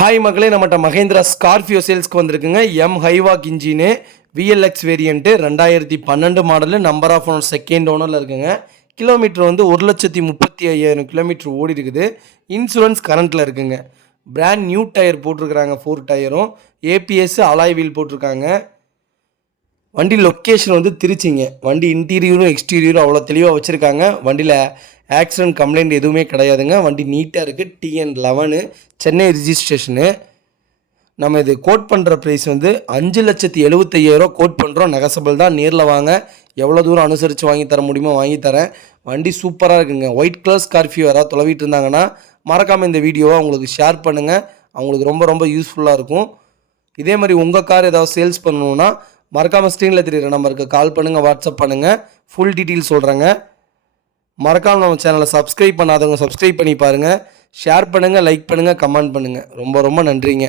Hi மக்களே, நம்மகிட்ட Mahindra Scorpio சேல்ஸ்க்கு வந்திருக்குங்க. MHawk engine VLX variant 2012 model. Number of owner second ஓனரில் இருக்குங்க. கிலோமீட்டர் வந்து 1,35,000 கிலோமீட்டர் ஓடி இருக்குது. இன்சூரன்ஸ் கரண்ட்டில் இருக்குங்க. பிராண்ட் நியூ டயர் போட்டிருக்கிறாங்க, 4 டயரும். ஏபிஎஸ் அலாய் வீல் போட்டிருக்காங்க. வண்டி லொக்கேஷன் வந்து திருச்சிங்க. வண்டி இன்டீரியரும் எக்ஸ்டீரியரும் அவ்வளோ தெளிவாக வச்சுருக்காங்க. வண்டியில் ஆக்சிடென்ட் கம்ப்ளைண்ட் எதுவுமே கிடையாதுங்க. வண்டி நீட்டாக இருக்குது. TN11 சென்னை ரிஜிஸ்ட்ரேஷனு. நம்ம இது கோட் பண்ணுற ப்ரைஸ் வந்து 5,75,000 கோட் பண்ணுறோம். நெகசபிள் தான். நேரில் வாங்க, எவ்வளோ தூரம் அனுசரித்து வாங்கி தர முடியுமோ வாங்கி தரேன். வண்டி சூப்பராக இருக்குங்க. ஒயிட் கலர் ஸ்கார்பியோ யாராவது தொலைவிட்டு இருந்தாங்கன்னா மறக்காமல் இந்த வீடியோவை அவங்களுக்கு ஷேர் பண்ணுங்கள். அவங்களுக்கு ரொம்ப ரொம்ப யூஸ்ஃபுல்லாக இருக்கும். இதே மாதிரி உங்கள் கார் ஏதாவது சேல்ஸ் பண்ணணுன்னா மறக்காமல் ஸ்க்ரீனில் தெரியுற நம்பருக்கு கால் பண்ணுங்கள், வாட்ஸ்அப் பண்ணுங்கள். ஃபுல் டீட்டெயில் சொல்கிறேங்க. மறக்காமல் நம்ம சேனலை சப்ஸ்கிரைப் பண்ணாதவங்க சப்ஸ்கிரைப் பண்ணி பாருங்கள். ஷேர் பண்ணுங்கள், லைக் பண்ணுங்கள், கமெண்ட் பண்ணுங்கள். ரொம்ப ரொம்ப நன்றிங்க.